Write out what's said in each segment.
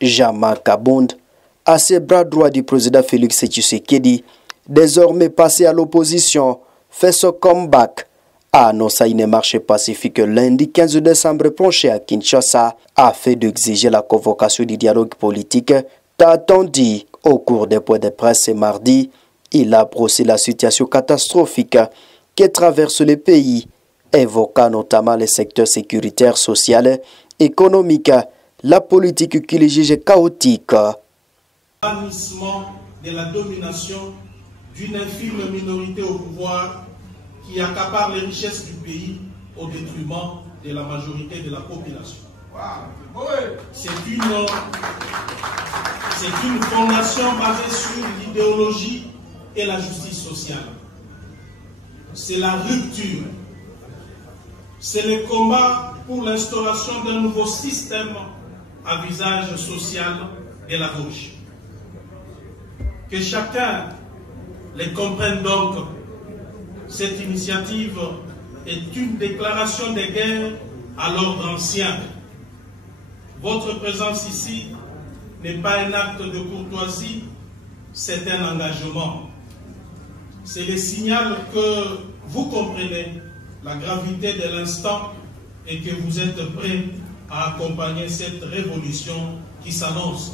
Jean-Marc Abound, à ses bras droits du président Félix Tshisekedi, désormais passé à l'opposition, fait ce comeback, a annoncé une marche pacifique lundi 15 décembre prochain à Kinshasa afin d'exiger la convocation du dialogue politique attendu au cours des points de presse ce mardi. Il a brossé la situation catastrophique qui traverse le pays, évoquant notamment les secteurs sécuritaires, social, économique, la politique qu'il juge chaotique. Bannissement de la domination d'une infime minorité au pouvoir qui accapare les richesses du pays au détriment de la majorité de la population. C'est une fondation basée sur l'idéologie et la justice sociale. C'est la rupture. C'est le combat pour l'instauration d'un nouveau système à visage social de la gauche. Que chacun les comprenne donc, cette initiative est une déclaration de guerre à l'ordre ancien. Votre présence ici n'est pas un acte de courtoisie, c'est un engagement. C'est le signal que vous comprenez la gravité de l'instant et que vous êtes prêts à accompagner cette révolution qui s'annonce.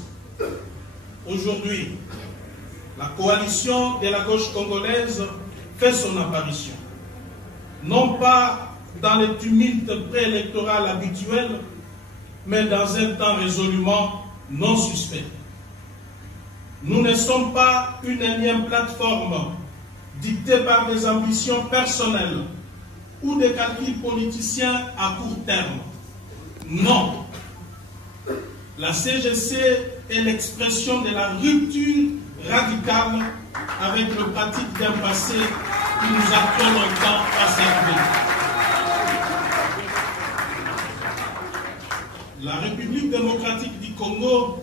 Aujourd'hui, la coalition de la gauche congolaise fait son apparition. Non pas dans les tumultes préélectoraux habituels, mais dans un temps résolument non suspect. Nous ne sommes pas une énième plateforme dictée par des ambitions personnelles ou des calculs politiciens à court terme. Non. La CGC est l'expression de la rupture radicale avec le pratique d'un passé qui nous a trop longtemps asservis. La République démocratique du Congo,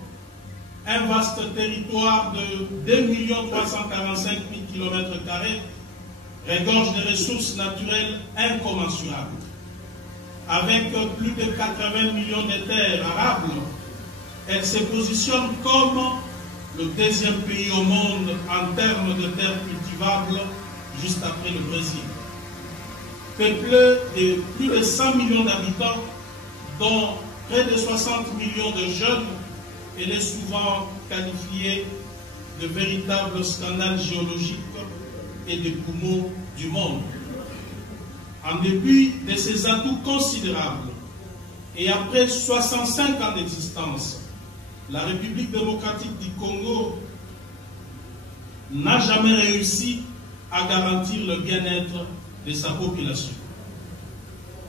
un vaste territoire de 2 345 000 km², regorge de ressources naturelles incommensurables. Avec plus de 80 millions de terres arables, elle se positionne comme le deuxième pays au monde en termes de terres cultivables, juste après le Brésil. Peuplée de plus de 100 millions d'habitants, dont près de 60 millions de jeunes, elle est souvent qualifiée de véritable scandale géologique et de poumon du monde. En dépit de ses atouts considérables, et après 65 ans d'existence, la République démocratique du Congo n'a jamais réussi à garantir le bien-être de sa population.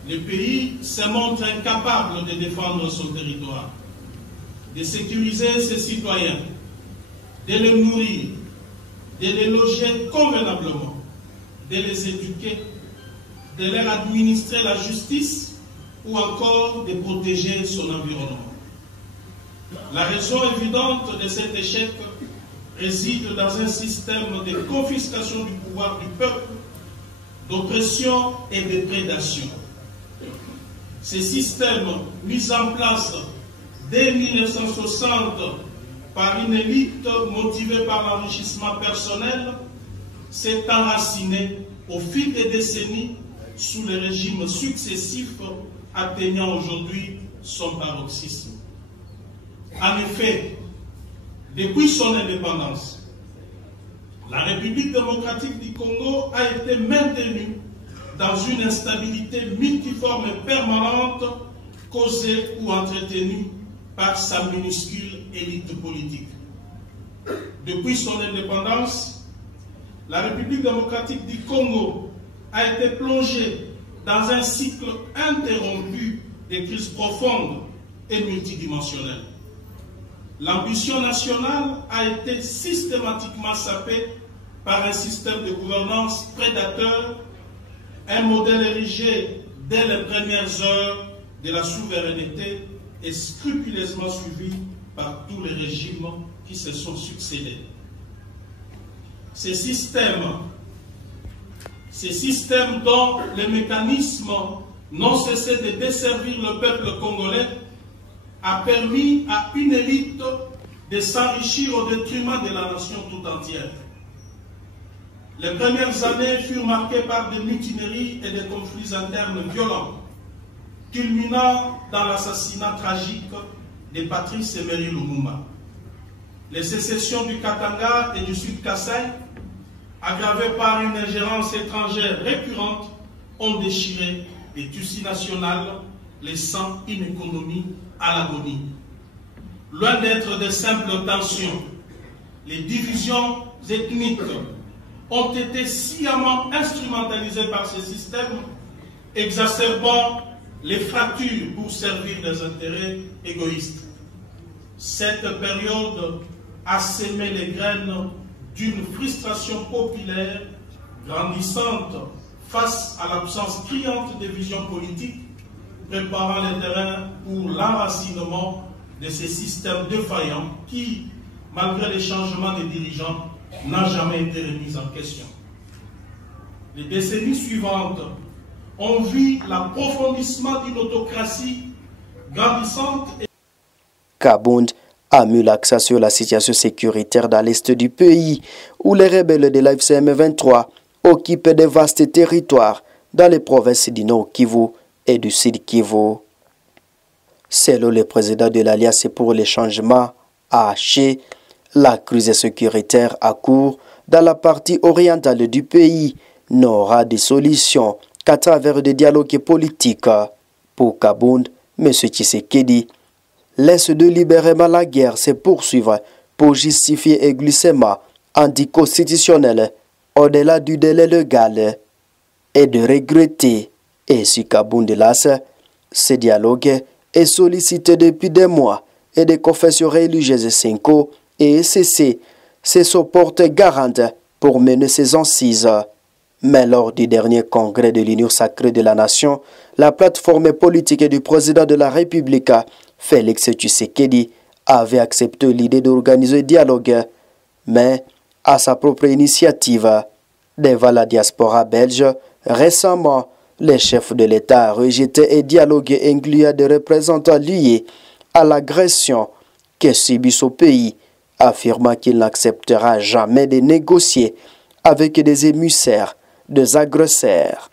Le pays se montre incapable de défendre son territoire, de sécuriser ses citoyens, de les nourrir, de les loger convenablement, de les éduquer, de leur administrer la justice ou encore de protéger son environnement. La raison évidente de cet échec réside dans un système de confiscation du pouvoir du peuple, d'oppression et de prédation. Ces systèmes mis en place dès 1960 par une élite motivée par l'enrichissement personnel s'est enraciné au fil des décennies sous les régimes successifs atteignant aujourd'hui son paroxysme. En effet, depuis son indépendance, la République démocratique du Congo a été maintenue dans une instabilité multiforme et permanente causée ou entretenue par sa minuscule élite politique. Depuis son indépendance, la République démocratique du Congo a été plongée dans un cycle interrompu de crises profondes et multidimensionnelles. L'ambition nationale a été systématiquement sapée par un système de gouvernance prédateur, un modèle érigé dès les premières heures de la souveraineté et scrupuleusement suivi par tous les régimes qui se sont succédés. Ces systèmes dont les mécanismes n'ont cessé de desservir le peuple congolais a permis à une élite de s'enrichir au détriment de la nation tout entière. Les premières années furent marquées par des mutineries et des conflits internes violents, culminant dans l'assassinat tragique de Patrice Emery Lumumba. Les sécessions du Katanga et du Sud Kasaï, aggravées par une ingérence étrangère récurrente, ont déchiré les tissus nationaux, laissant une économie à l'agonie. Loin d'être de simples tensions, les divisions ethniques ont été sciemment instrumentalisées par ces systèmes, exacerbant les fractures pour servir des intérêts égoïstes. Cette période a sémé les graines d'une frustration populaire grandissante face à l'absence criante de vision politique, préparant le terrain pour l'enracinement de ces systèmes défaillants qui, malgré les changements des dirigeants, n'a jamais été remise en question. Les décennies suivantes ont vu l'approfondissement d'une autocratie grandissante. Kabound a mis l'accent sur la situation sécuritaire dans l'est du pays, où les rebelles de l'AFC M23 occupent de vastes territoires dans les provinces du Nord Kivu et du Sud Kivu. Selon le président de l'Alliance pour les changements, AHC, la crise sécuritaire à court dans la partie orientale du pays n'aura de solution qu'à travers des dialogues politiques. Pour Kabound, M. Tshisekedi laisse délibérément la guerre se poursuivre pour justifier un glissement anticonstitutionnel au-delà du délai légal et de regretter. Et si Kabound lasse, ce dialogue est sollicité depuis des mois et des confessions religieuses 5 et ECC se supportent garantes pour mener ces assises. Mais lors du dernier congrès de l'Union sacrée de la nation, la plateforme politique du président de la République, Félix Tshisekedi, avait accepté l'idée d'organiser un dialogue, mais à sa propre initiative. Devant la diaspora belge, récemment, le chef de l'État a rejeté un dialogue incluant des représentants liés à l'agression que subit ce pays, affirmant qu'il n'acceptera jamais de négocier avec des émissaires des agresseurs.